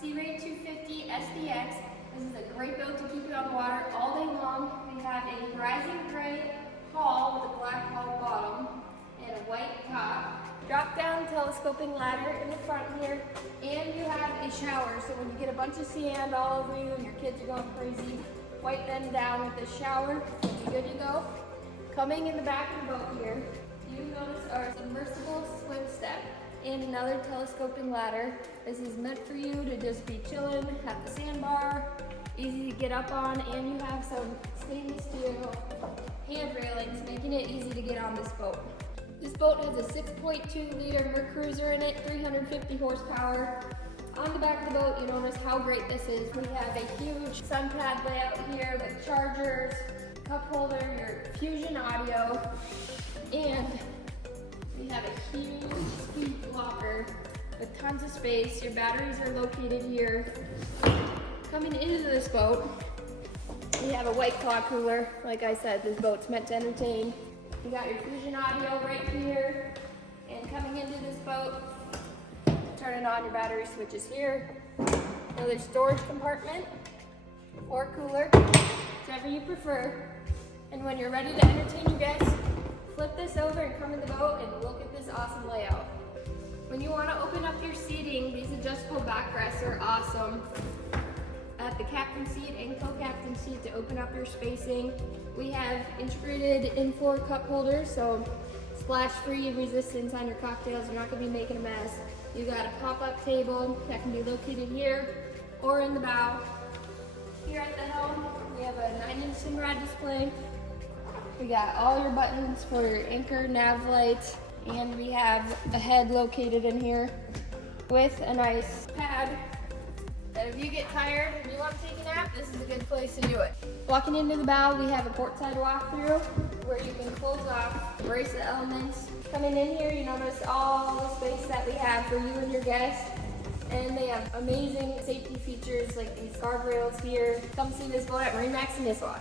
Sea-Ray 250 SDX. This is a great boat to keep you on the water all day long. We have a horizon gray hull with a black hull bottom and a white top. Drop down telescoping ladder in the front here, and you have a shower. So when you get a bunch of sand all over you and your kids are going crazy, wipe them down with this shower. You'll be good to go. Coming in the back of the boat here, you notice our submersible swim step and another telescoping ladder. This is meant for you to just be chilling, have the sandbar, easy to get up on, and you have some stainless steel hand railings, making it easy to get on this boat. This boat has a 6.2 liter Mercruiser in it, 350 horsepower. On the back of the boat, you notice how great this is. We have a huge sun pad layout here with chargers, cup holder, your Fusion audio, and we have a huge speed locker with tons of space. Your batteries are located here. Coming into this boat, we have a White Claw cooler. Like I said, this boat's meant to entertain. You got your Fusion audio right here. And coming into this boat, turning on your battery switches here. Another storage compartment or cooler, whichever you prefer. And when you're ready to entertain your guests, flip this over and come in the boat and look at this awesome layout. When you want to open up your seating, these adjustable backrests are awesome. At the captain seat and co-captain seat to open up your spacing. We have integrated in-floor cup holders, so splash-free resistance on your cocktails. You're not going to be making a mess. You got a pop-up table that can be located here or in the bow. Here at the helm, we have a 9-inch Simrad display. We got all your buttons for your anchor, nav light, and we have a head located in here with a nice pad that if you get tired and you want to take a nap, this is a good place to do it. Walking into the bow, we have a portside walkthrough where you can close off, brace the elements. Coming in here, you notice all the space that we have for you and your guests. And they have amazing safety features like these guardrails here. Come see this boat at MarineMax in Nisswa.